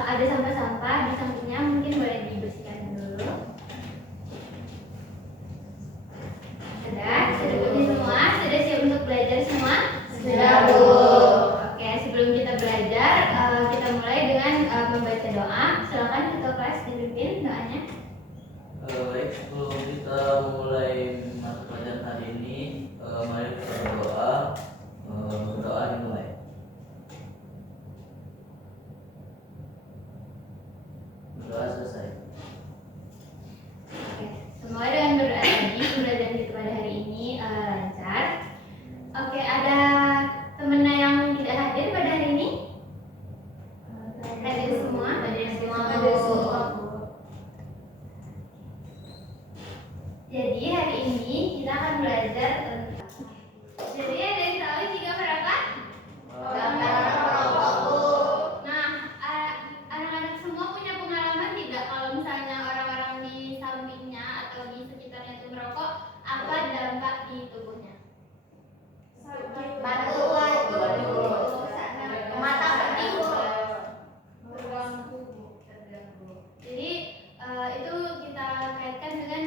ada sampah-sampah di sampingnya, mungkin boleh dibersihkan dulu. Sudah punya semua? Sudah siap untuk belajar semua? Sudah, Bu. Oke, sebelum kita belajar, kita mulai dengan membaca doa. Silakan ketua kelas dipimpin doanya. Baik, sebelum kita mulai mata pelajaran hari ini, mari kita berdoa. Berdoa dimulai. Berdoa selesai. Oke, semua dengan berdoa tadi, pembelajaran kita pada hari ini lancar. Oke, ada teman yang tidak hadir pada hari ini? Hadir semua? Hadir semua. Jadi hari ini kita akan belajar tentang. Jadi ada yang tahu jika berapa? Nah, anak-anak semua punya pengalaman tidak kalau misalnya orang-orang di sampingnya atau di sekitarnya itu merokok, apa dampak di tubuhnya? Batu, mata pedih. Jadi itu kita kaitkan dengan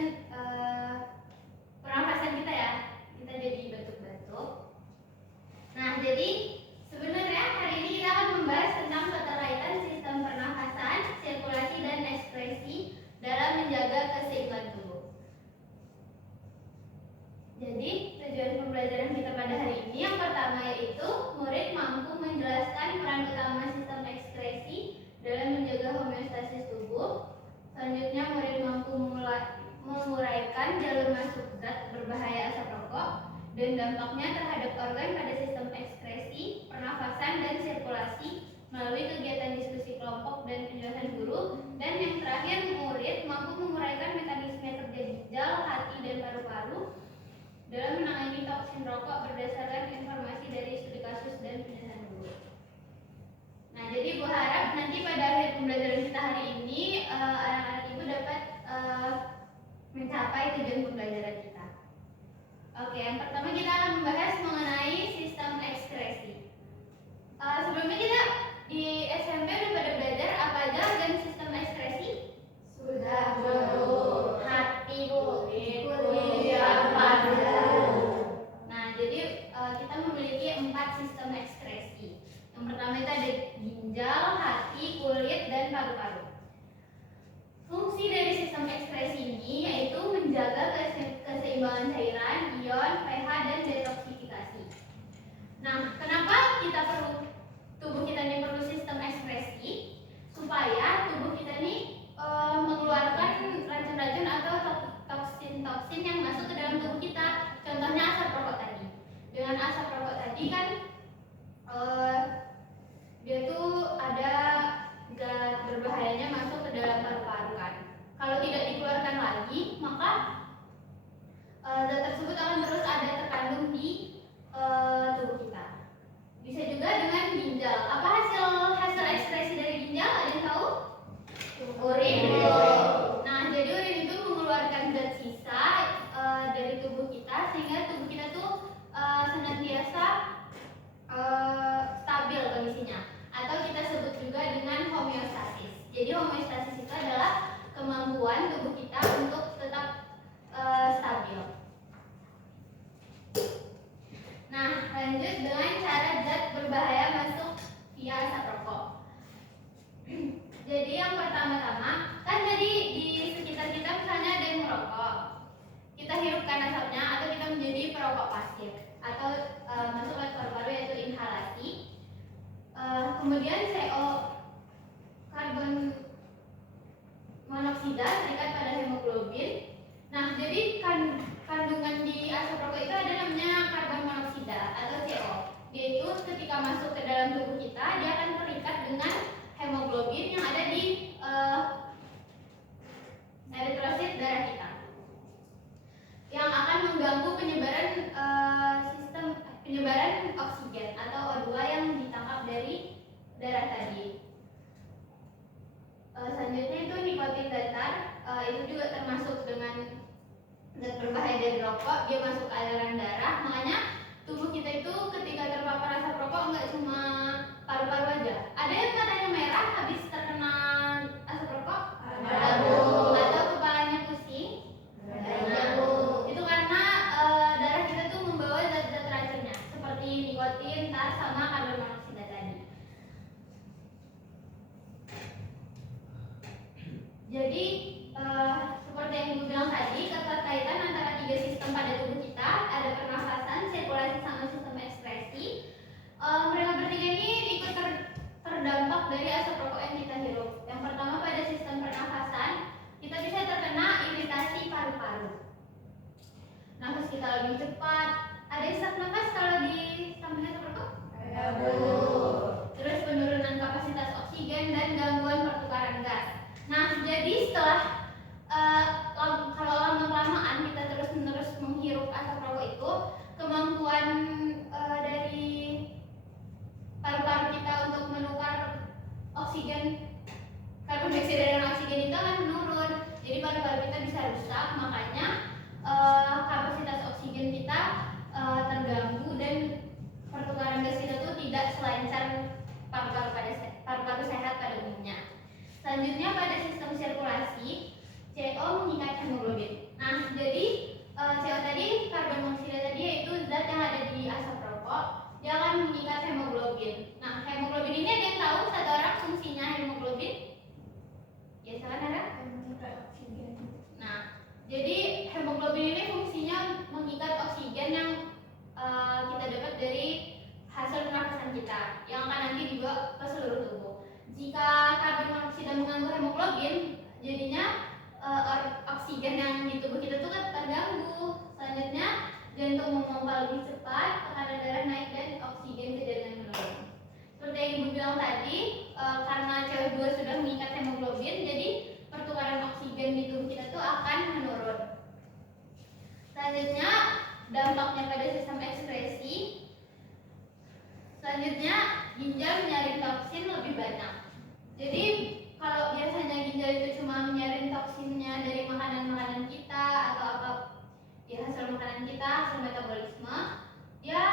pernafasan kita ya. Kita jadi batuk-batuk. Nah, jadi sebenarnya hari ini kita akan membahas tentang keterkaitan sistem pernafasan, sirkulasi dan ekspresi dalam menjaga keseimbangan tubuh. Jadi tujuan pembelajaran kita pada hari ini yang pertama yaitu murid mampu menjelaskan peran utama sistem ekskresi dalam menjaga homeostasis tubuh. Selanjutnya murid mampu menguraikan jalur masuk zat berbahaya asap rokok dan dampaknya terhadap organ pada sistem ekskresi, pernafasan dan sirkulasi melalui kegiatan diskusi kelompok dan penjelasan guru. Dan yang terakhir, murid mampu menguraikan mekanisme kerja ginjal, hati dan paru-paru dalam menangani toksin rokok berdasarkan informasi dari studi kasus dan penjelasan guru. Nah, jadi Bu harap nanti pada akhir pembelajaran kita hari ini anak-anak ibu dapat mencapai tujuan pembelajaran kita. Oke, yang pertama kita akan membahas mengenai sistem ekskresi. Sebelumnya kita di SMP udah pada belajar apa aja organ sistem ekskresi? Sudah, Bu. Hati, Bu. Kulit, paru. Nah, jadi kita memiliki 4 sistem ekskresi. Yang pertama itu ada ginjal, hati, kulit, dan paru-paru. Fungsi dari sistem ekskresi ini yaitu menjaga keseimbangan cairan, ion, pH, dan detoksifikasi. Nah, kenapa tubuh kita ini perlu sistem ekskresi? Supaya tubuh kita ini mengeluarkan racun-racun atau toksin-toksin yang masuk ke dalam tubuh kita. Contohnya asap rokok tadi. Dengan asap rokok tadi kan dia tuh ada zat berbahayanya masuk ke dalam paru-paru kan. Kalau tidak dikeluarkan lagi, maka zat tersebut akan terus ada terkandung di tubuh kita. Bisa juga dengan ginjal. Apa hasil ekskresi dari ginjal? Ada yang tahu? Urin. Nah, jadi urin itu mengeluarkan zat sisa dari tubuh kita sehingga tubuh kita tuh senantiasa stabil kondisinya, atau kita sebut juga dengan homeostasis. Jadi homeostasis itu adalah kemampuan tubuh kita untuk tetap stabil. Nah, lanjut dengan cara zat berbahaya masuk via asap rokok. Jadi yang pertama-tama kan tadi di sekitar kita misalnya ada yang merokok, kita hirupkan asapnya atau kita menjadi perokok pasif atau masuk ke paru-paru yaitu inhalasi. Kemudian CO, karbon monoksida terikat pada hemoglobin. Nah, jadi kandungan di asap rokok itu ada namanya karbon monoksida atau CO. Dia itu ketika masuk ke dalam tubuh kita, dia akan terikat dengan hemoglobin yang ada di eritrosit darah kita, yang akan mengganggu penyebaran oksigen atau O2 yang ditangkap dari darah tadi. Selanjutnya itu nikotin datar, itu juga termasuk dengan zat berbahaya dari rokok. Dia masuk ke aliran darah, makanya tubuh kita itu ketika terpapar asap rokok nggak cuma paru-paru aja. Ada yang matanya merah habis terkena Berabuk. Atau kepalanya pusing? Berabuk. Itu karena darah kita tuh membawa zat-zat racunnya seperti nikotin, tar, sama karbon monoksida tadi. Jadi seperti yang Ibu bilang tadi, keterkaitan antara tiga sistem pada tubuh kita, ada pernafasan, sirkulasi, sama sistem ekskresi. Mereka bertiga ini ikut terdampak dari asap rokok yang kita hirup. Yang pertama, pada sistem pernafasan, kita bisa terkena iritasi paru-paru. Nafas kita lebih cepat. Ada isak nafas kalau di samping asap rokok? Terus penurunan kapasitas oksigen dan gangguan pertukaran gas. Nah, jadi setelah kalau lama-kelamaan kita terus-menerus menghirup asap rokok itu, kemampuan dari paru-paru kita untuk menukar oksigen, karbon dioksida dan oksigen itu akan menurun. Jadi paru-paru kita bisa rusak, makanya kapasitas oksigen kita terganggu dan pertukaran gas kita tuh tidak selancar paru-paru sehat pada umumnya. Selanjutnya pada sistem sirkulasi, CO mengikat hemoglobin. Nah, jadi CO tadi, karbon monoksida tadi, yaitu zat yang ada di asap rokok, dia akan mengikat hemoglobin. Nah, hemoglobin ini ada yang tahu satu orang fungsinya hemoglobin? Ya, silakan ada. Nah, jadi hemoglobin ini fungsinya mengikat oksigen yang kita dapat dari hasil pernafasan kita, yang akan nanti dibawa ke seluruh tubuh. Jika karbon monoksida mengganggu hemoglobin, jadinya oksigen yang di tubuh kita tuh kan terganggu. Selanjutnya jantung memompa lebih cepat, tekanan darah naik, dan oksigen ke jaringan menurun. Seperti yang Ibu bilang tadi, karena CO2 sudah mengikat hemoglobin, jadi pertukaran oksigen di tubuh kita tuh akan menurun. Selanjutnya dampaknya pada sistem ekskresi. Selanjutnya ginjal menyaring toksin lebih banyak. Jadi kalau biasanya ginjal itu cuma menyaring toksinnya dari makanan-makanan kita atau apa ya, hasil makanan kita, hasil metabolisme, ya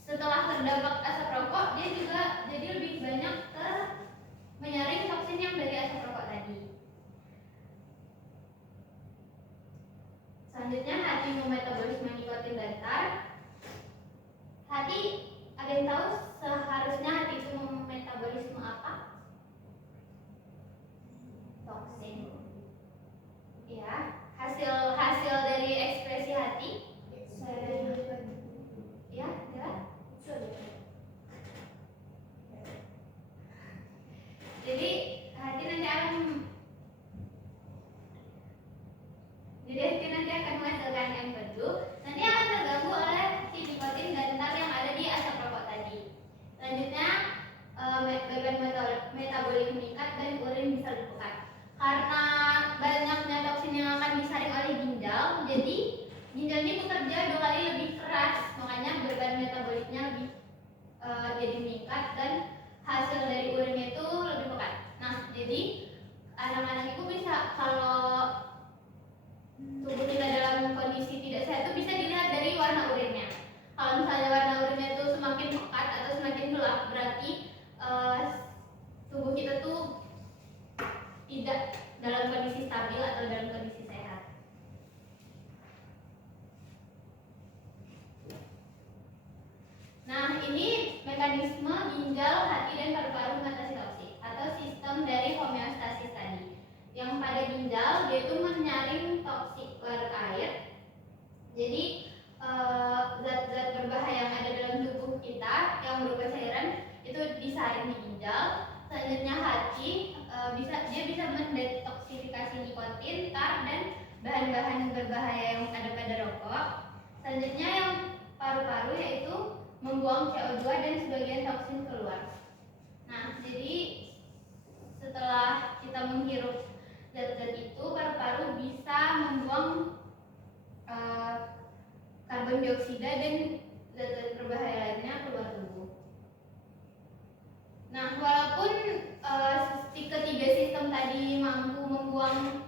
setelah terdampak asap rokok dia juga jadi lebih banyak menyaring toksin yang dari asap rokok tadi. Selanjutnya hati memetabolisme nikotin dan tar. Hati, ada yang tahu seharusnya hati itu memetabolisme apa? Toksin. Ya, hasil dari ekspresi hati. Ya, ya. Jadi hati nanti akan menghasilkan empedu. Nanti akan terganggu oleh si nikotin dan tar yang ada di asap rokok tadi. Selanjutnya beban metabolik meningkat dan urin bisa dipekat. Karena banyaknya toksin yang akan disaring oleh ginjal, jadi ginjal ini bekerja 2 kali lebih keras, makanya beban metaboliknya lebih jadi meningkat dan hasil dari urinnya itu lebih pekat. Nah, jadi anak-anak itu bisa, kalau tubuh kita dalam kondisi tidak sehat itu bisa dilihat dari warna urinnya. Kalau misalnya warna urinnya itu semakin pekat atau semakin gelap, berarti tubuh kita tuh tidak dalam kondisi stabil atau dalam kondisi sehat. Nah, ini mekanisme ginjal, hati, dan paru-paru mengatasi toksin atau sistem dari homeostasis tadi. Yang pada ginjal dia itu menyaring toksik ke air. Jadi zat-zat berbahaya yang ada dalam tubuh kita yang berupa cairan itu disaring di ginjal. Selanjutnya hati dia bisa mendetoksifikasi nikotin, tar, dan bahan-bahan berbahaya yang ada pada rokok. Selanjutnya yang paru-paru yaitu membuang CO2 dan sebagian toksin keluar. Nah, jadi setelah kita menghirup zat-zat itu, paru-paru bisa membuang karbon dioksida dan zat-zat berbahaya lainnya keluar tubuh. Nah, walaupun ketiga sistem tadi mampu membuang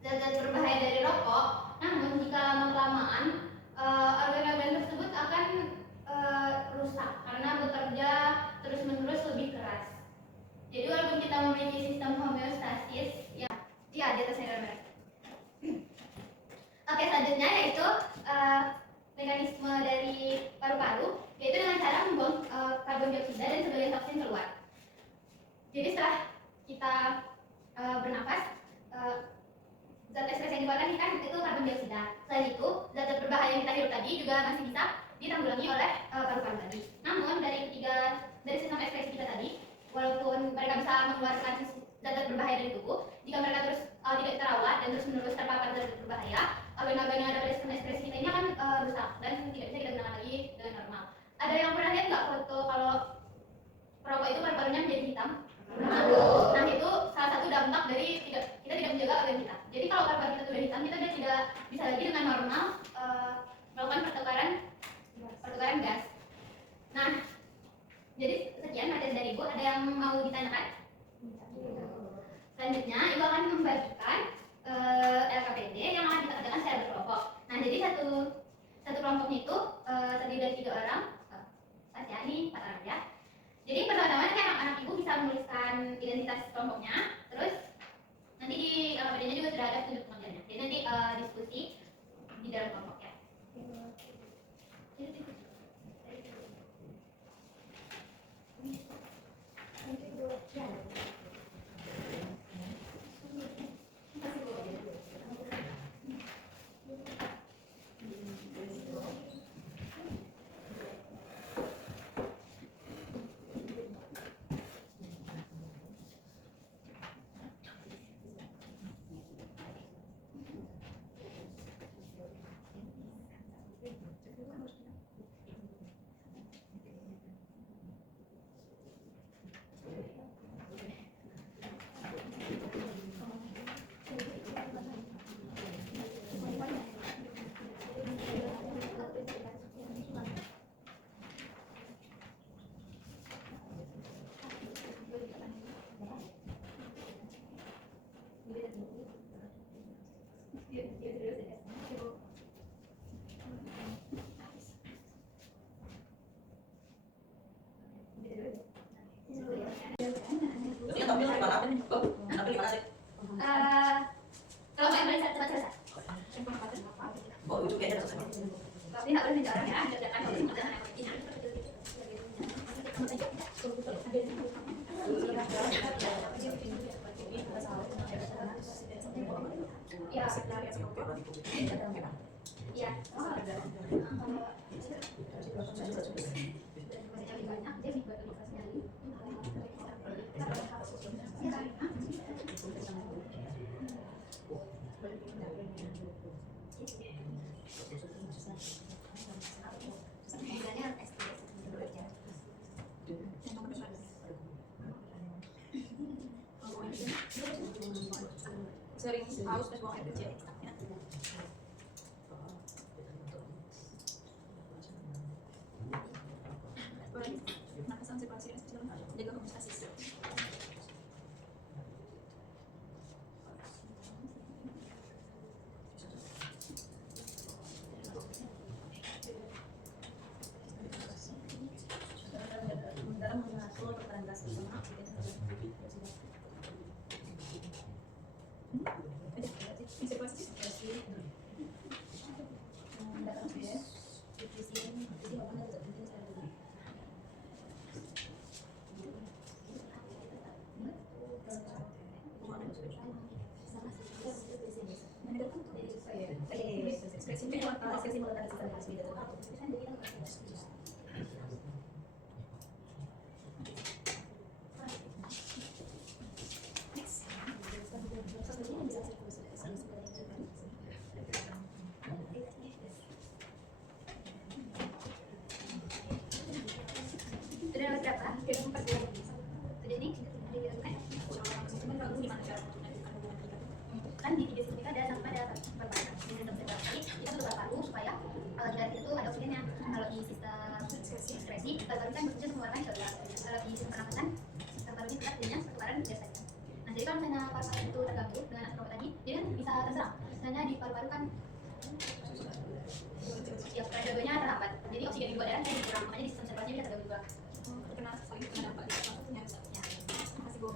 zat-zat berbahaya dari rokok, namun jika lama-kelamaan organ-organ tersebut akan rusak karena bekerja terus-menerus lebih keras. Jadi walaupun kita memiliki sistem homeostasis selanjutnya yaitu mekanisme dari paru-paru, yaitu dengan cara membuang karbon dioksida dan sebagian toksin keluar. Jadi setelah kita bernafas, zat ekskresi yang dikeluarkan kan itu karbon dioksida. Selain itu, zat-zat berbahaya yang kita hirup tadi juga masih bisa ditanggulangi oleh paru-paru tadi. Namun dari sistem ekskresi kita tadi, walaupun mereka bisa mengeluarkan zat-zat berbahaya dari tubuh, jika mereka terus tidak terawat dan terus-menerus terpapar zat berbahaya, organ-organ yang ada pada sistem ekskresi kita ini akan rusak dan tidak bisa kita gunakan lagi dengan normal. Ada yang pernah lihat nggak foto kalau perokok itu paru-parunya menjadi hitam? Nah, itu salah satu dampak dari kita tidak menjaga organ kita. Jadi kalau paru-paru kita sudah hitam, kita tidak bisa lagi dengan normal melakukan pertukaran gas. Nah, jadi sekian materi dari Ibu. Ada yang mau ditanyakan? Selanjutnya, Ibu akan membagikan LKPD yang akan kita kerjakan secara berkelompok. Nah, jadi satu kelompoknya itu terdiri dari 3 orang. Ya, ini 4 orang ya. Jadi pertama-tama nanti anak-anak Ibu bisa menuliskan identitas kelompoknya. Terus nanti di LKPD-nya juga sudah ada petunjuk pengajarnya. Jadi nanti diskusi di dalam kelompok ya. Kalau Mbak Emily cepat selesai. Oh, itu kayaknya selesai. Tapi nggak boleh menjawab ya. Kerjakan ya. Sering haus terus buang air kecil. Nafasan sirkulasi kecil, jaga homeostasis. Dalam mengatur peran gas bersama. Kan di tiga sistem ada ada berbagai sistem seperti kita perlu paru supaya di itu ada oksigennya. Kalau di sistem ekskresi paru kan bekerja mengeluarkan CO2. Kalau di sistem pernafasan parunya tetap jadinya pertukaran gas saja. Nah jadi kalau misalnya paru-paru itu terganggu dengan asam tadi, dia kan bisa terserang. Misalnya di paru-paru kan ya dua-duanya terhambat. Jadi oksigen di luar darah jadi kurang, makanya di sistem sirkulasinya bisa terganggu juga. Kenapa saling dampak di salah satunya rusaknya? Masih Bu.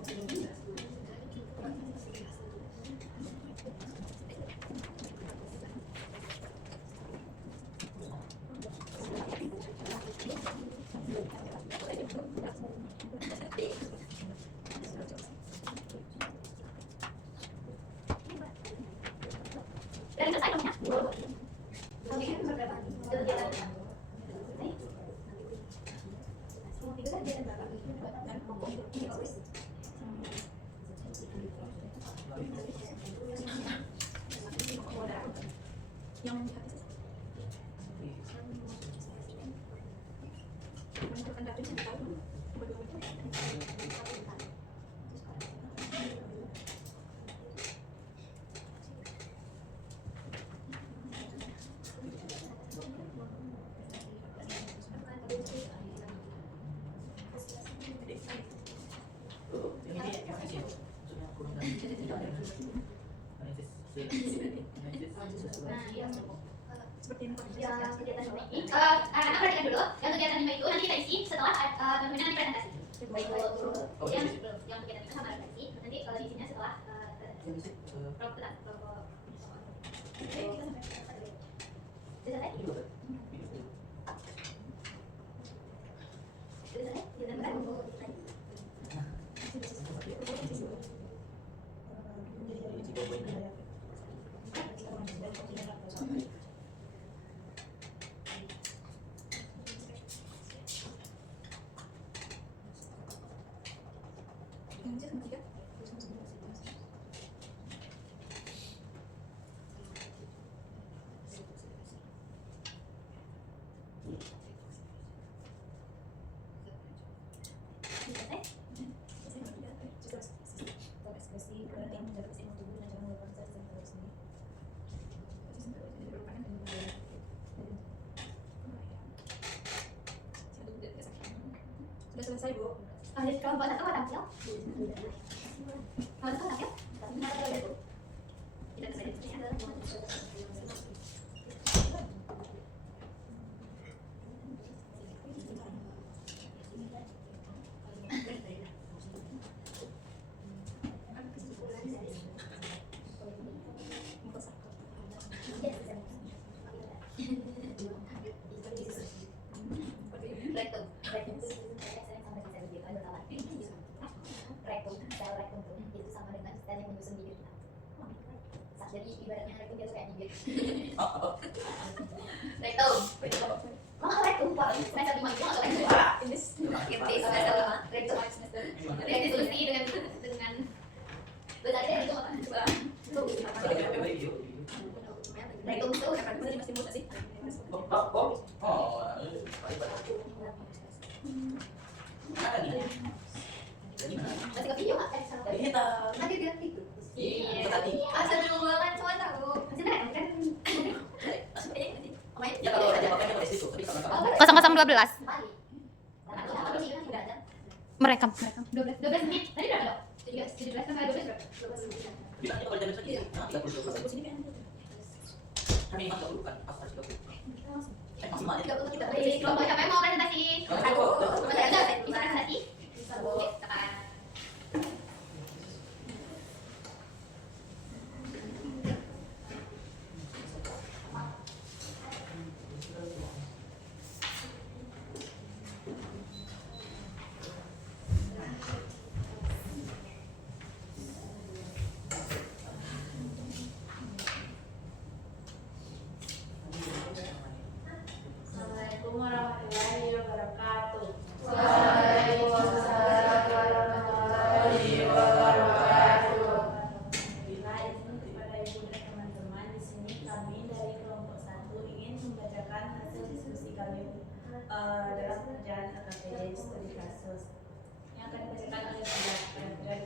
yang di hati saya. Menentukan racun saya tahu. Seperti yang kegiatan ini. Anak-anak perhatikan dulu, yang kegiatan 5 itu nanti kita isi setelah dominan presentasi. Baik itu yang kegiatan itu sama presentasi, nanti isinya setelah presentasi. Sudah selesai, Bu. Kalau buat satu tampil. Kalau satu tampil. Kita jadi ibaratnya rektum dia tuh kayak bibir. Rektum. Mau nggak rektum? Wah, semester 5 itu nggak rektum. Ini semester 5. Rektum semester. Nanti diskusi dengan berarti itu apa? Coba. Rektum itu kapan masih muda sih? Masih ke video nggak? Nanti dia itu. Iya. Asal dulu kan cuma tahu. Masih ada kan? Ya kalau ada apa-apa yang situ, tapi kalau 0012 merekam 12 menit. Tadi berapa, Dok? 17 sampai 12 berapa? kita kalau jam lagi ya, 30 kami memang enggak lupa pas harus 30. Maksimal ya. Kelompok siapa yang mau presentasi? Aku. Masih ada bisa presentasi? Bisa, Bu. Tepat. Assalamualaikum warahmatullahi wabarakatuh. Waalaikumsalam warahmatullahi wabarakatuh. Bila izin kepada ibu dan teman-teman, di sini kami dari kelompok 1 ingin membacakan hasil diskusi kami dalam kerjaan KKPD studi kasus yang akan dibacakan oleh Saudara.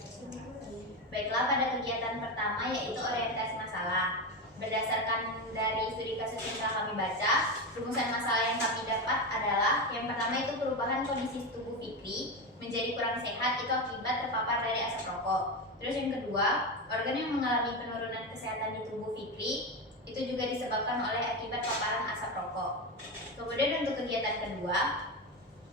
Baiklah, pada kegiatan pertama yaitu orientasi masalah. Berdasarkan dari studi kasus yang telah kami baca, rumusan masalah yang kami dapat adalah yang pertama itu perubahan kondisi tubuh Fikri menjadi kurang sehat itu akibat terpapar dari asap rokok. Terus yang kedua, organ yang mengalami penurunan kesehatan di tubuh Fikri itu juga disebabkan oleh akibat paparan asap rokok. Kemudian untuk kegiatan kedua,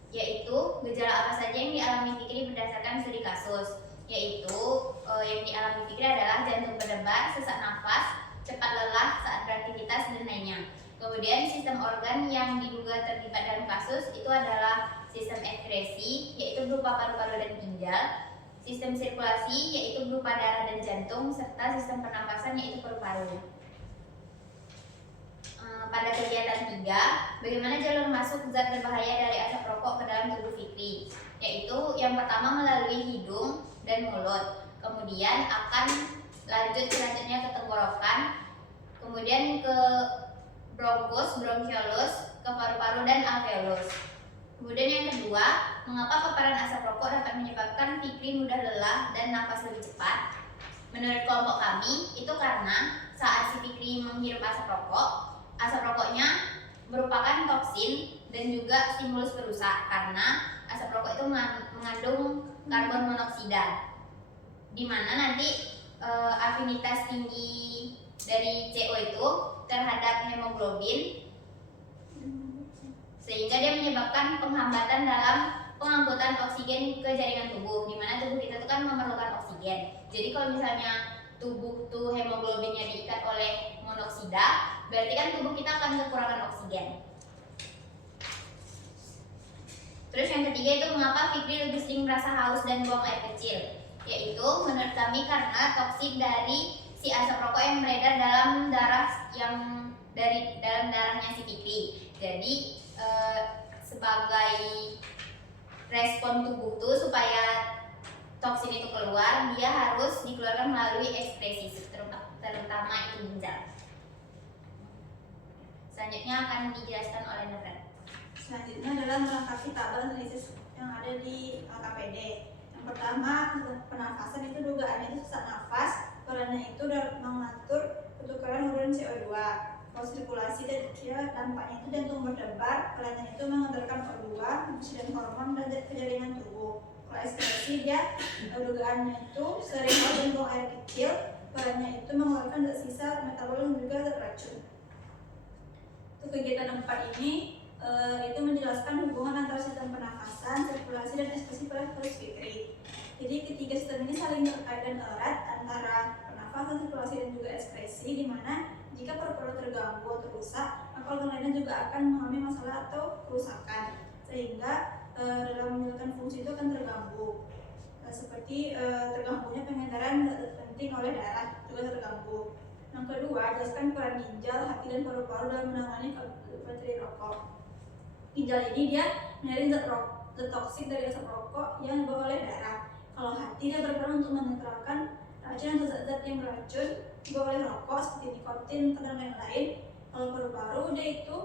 yaitu gejala apa saja yang dialami Fikri berdasarkan studi kasus, yaitu yang dialami Fikri adalah jantung berdebar, sesak nafas, cepat lelah saat beraktivitas dan lainnya. Kemudian sistem organ yang diduga terlibat dalam kasus itu adalah sistem ekskresi, yaitu berupa paru-paru dan ginjal, sistem sirkulasi, yaitu berupa darah dan jantung, serta sistem pernapasan, yaitu paru-paru. Pada kegiatan 3, bagaimana jalur masuk zat berbahaya dari asap rokok ke dalam tubuh Fikri, yaitu yang pertama melalui hidung dan mulut, kemudian akan lanjut selanjutnya ke tenggorokan, kemudian ke bronkus, bronchiolus, ke paru-paru dan alveolus. Kemudian yang kedua, mengapa paparan asap rokok dapat menyebabkan Fikri mudah lelah dan nafas lebih cepat? Menurut kelompok kami, itu karena saat si Fikri menghirup asap rokoknya merupakan toksin dan juga stimulus perusak karena asap rokok itu mengandung karbon monoksida, di mana nanti afinitas tinggi dari CO itu terhadap hemoglobin sehingga dia menyebabkan penghambatan dalam pengangkutan oksigen ke jaringan tubuh, di mana tubuh kita itu kan memerlukan oksigen. Jadi kalau misalnya tubuh tuh hemoglobinnya diikat oleh monoksida, berarti kan tubuh kita akan kekurangan oksigen. Terus yang ketiga itu mengapa Fikri lebih sering merasa haus dan buang air kecil? Yaitu menurut kami karena toksik dari si asap rokok yang beredar dalam darahnya si Fikri. Jadi sebagai respon tubuh tuh supaya toksin itu keluar, dia harus dikeluarkan melalui ekskresi, terutama itu ginjal. Selanjutnya akan dijelaskan oleh Nurul. Selanjutnya adalah melengkapi tabel analisis yang ada di KPD. Yang pertama, pernafasan itu dugaannya itu sesak nafas, karena itu mengatur pertukaran hormon CO2. Kalau sirkulasi dan dia dampaknya itu jantung berdebar, karena itu mengantarkan O2, dan hormon dan ke jaringan tubuh. Kalau ekskresi dia dugaannya itu sering dan buang air kecil, karena itu mengeluarkan zat sisa metabolisme juga zat racun. Untuk kegiatan 4 ini itu menjelaskan hubungan antara sistem pernafasan, sirkulasi, dan ekskresi pada virus Fikri. Jadi ketiga sistem ini saling terkait dan erat antara pernafasan, sirkulasi, dan juga ekskresi, di mana jika paru-paru terganggu atau rusak, maka organ lainnya juga akan mengalami masalah atau kerusakan, sehingga dalam menjalankan fungsi itu akan terganggu. Seperti terganggunya pengedaran penting oleh darah juga terganggu. Yang kedua, jelaskan peran ginjal, hati, dan paru-paru dalam menangani bakteri rokok. Ginjal ini dia menyaring zat toksik dari asap rokok yang dibawa oleh darah. Kalau hati dia berperan untuk menetralkan racun atau zat-zat yang beracun dibawa oleh rokok seperti nikotin dan lain-lain. Kalau paru-paru dia itu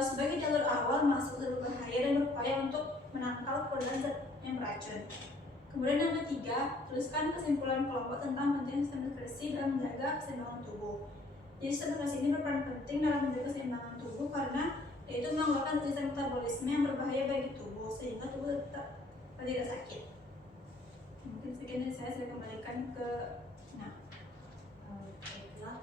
sebagai jalur awal masuk zat berbahaya dan berupaya untuk menangkal peredaran zat yang beracun. Kemudian yang ketiga, tuliskan kesimpulan kelompok tentang pentingnya sistem ekskresi dalam menjaga keseimbangan tubuh. Jadi sistem ekskresi ini berperan penting dalam menjaga keseimbangan tubuh karena yaitu mengeluarkan sistem metabolisme yang berbahaya bagi tubuh sehingga tubuh tidak sakit. Mungkin sekian dari saya kembalikan ke Baiklah.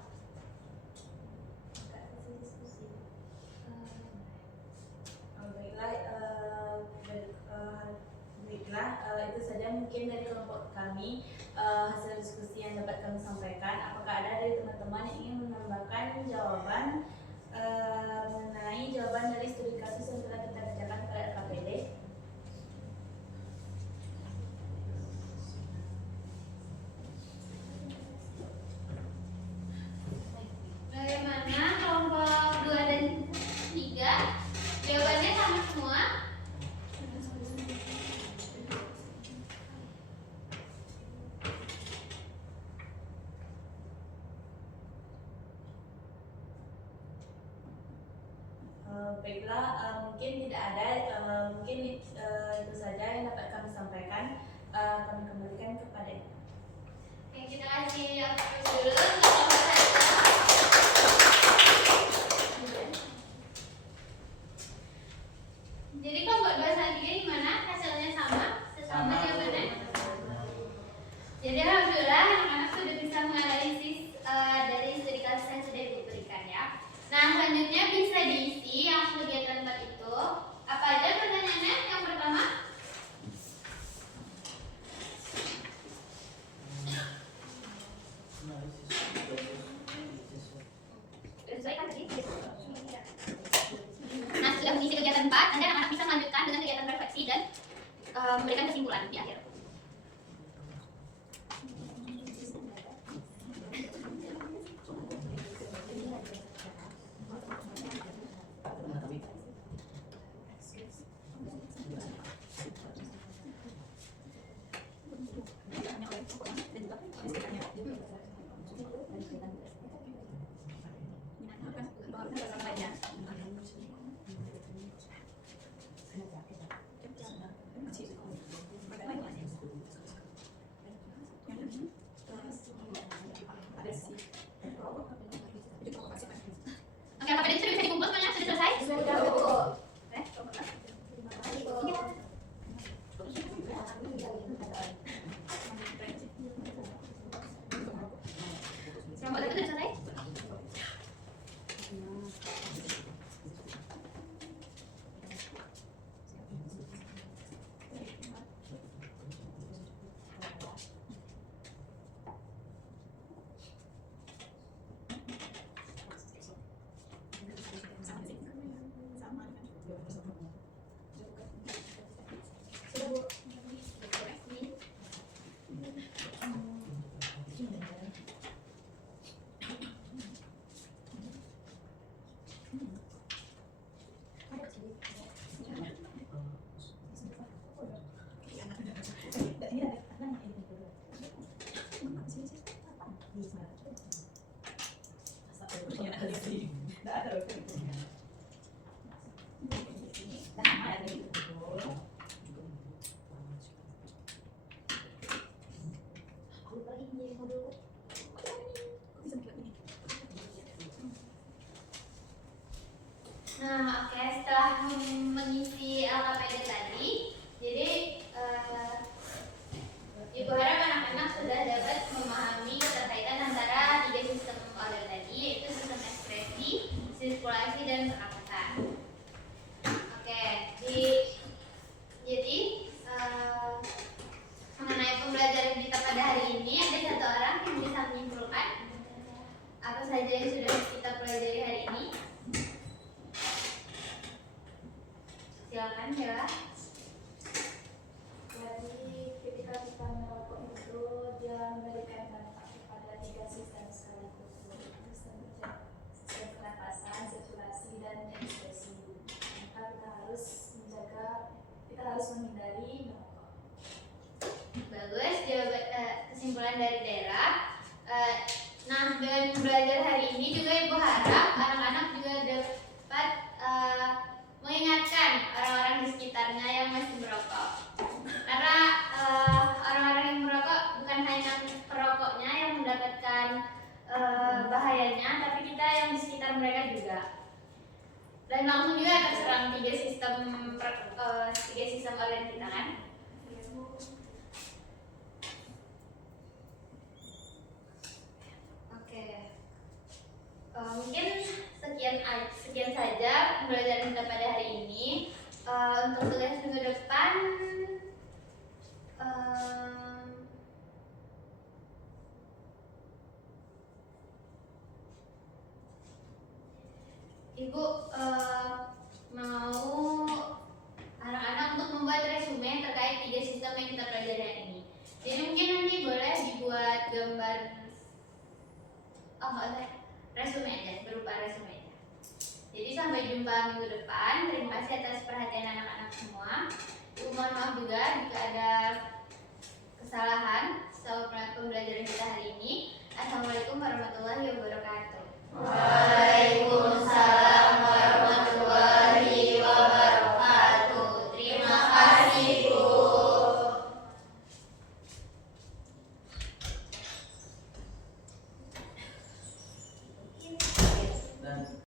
Baiklah, itu saja mungkin dari kelompok kami hasil diskusi yang dapat kami sampaikan. Apakah ada dari teman-teman yang ingin menambahkan jawaban mengenai jawaban dari studi kasus yang telah kita kerjakan pada LKPD? Bagaimana kelompok 2 dan 3? Jawabannya sama semua? Baiklah, mungkin tidak ada, mungkin itu saja yang dapat kami sampaikan. Kami kembalikan kepada Ibu. Oke, kita kasih aplaus dulu untuk kelompok 1. Jadi kelompok 2 sama 3 gimana? Hasilnya sama? Sama jawabannya? Jadi alhamdulillah anak-anak sudah bisa menganalisis dari studi kasus yang sudah diberikan ya. Nah selanjutnya bisa diisi yang kegiatan 4 itu. Apa aja pertanyaannya? Yang pertama, nah sudah mengisi kegiatan 4, nanti anak-anak bisa melanjutkan dengan kegiatan refleksi dan memberikan kesimpulan di akhir. Oke, KPD sudah bisa dikumpul semuanya? Sudah selesai? Sudah, Bu. Kelompok satu sudah selesai? Nah, oke, setelah mengisi LKPD tadi, jadi Ibu harap anak-anak sudah dapat memahami keterkaitan antara tiga sistem order tadi, yaitu sistem ekspresi, sirkulasi, dan pernapasan. Oke, jadi mengenai pembelajaran kita pada hari ini, ada satu orang yang bisa menyimpulkan apa saja yang sudah kita pelajari hari ini. Silakan, Bella. Jadi ketika kita merokok itu dia memberikan dampak kepada tiga sistem sekaligus, sistem pernapasan, sirkulasi, dan ekspresi. Maka kita harus menghindari merokok. Bagus, kesimpulan dari daerah. Nah, dengan belajar hari ini juga Ibu harap anak-anak juga dapat mengingatkan orang-orang di sekitarnya yang masih merokok. Karena orang-orang yang merokok bukan hanya perokoknya yang mendapatkan bahayanya, tapi kita yang di sekitar mereka juga. Dan langsung juga terserang tiga sistem organ kita kan. Oke. Mungkin sekian saja pembelajaran kita pada hari ini. Untuk tugas minggu depan, Ibu mau anak-anak untuk membuat resume terkait tiga sistem yang kita pelajari hari ini. Jadi mungkin nanti boleh dibuat gambar, resume aja, berupa resume aja. Jadi sampai jumpa minggu depan. Terima kasih atas perhatian anak-anak semua. Ibu mohon maaf juga jika ada kesalahan selama pembelajaran kita hari ini. Assalamualaikum warahmatullahi wabarakatuh. Waalaikumsalam.